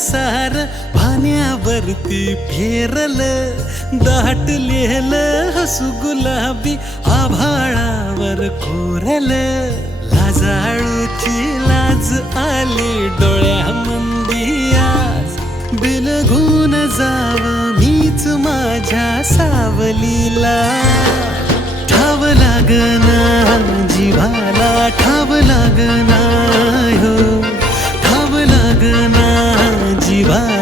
सार पाण्यावरती फेरल, दाटलेल हसू गुलाबी आभाळावर कोरल. लाजाळूची लाज आली डोळ्यामंदी आज, बिलगून जाव मीच माझ्या सावलीला. ठाव लागना जीवाला, ठाव लागना हो, ठाव लागना जीवाला.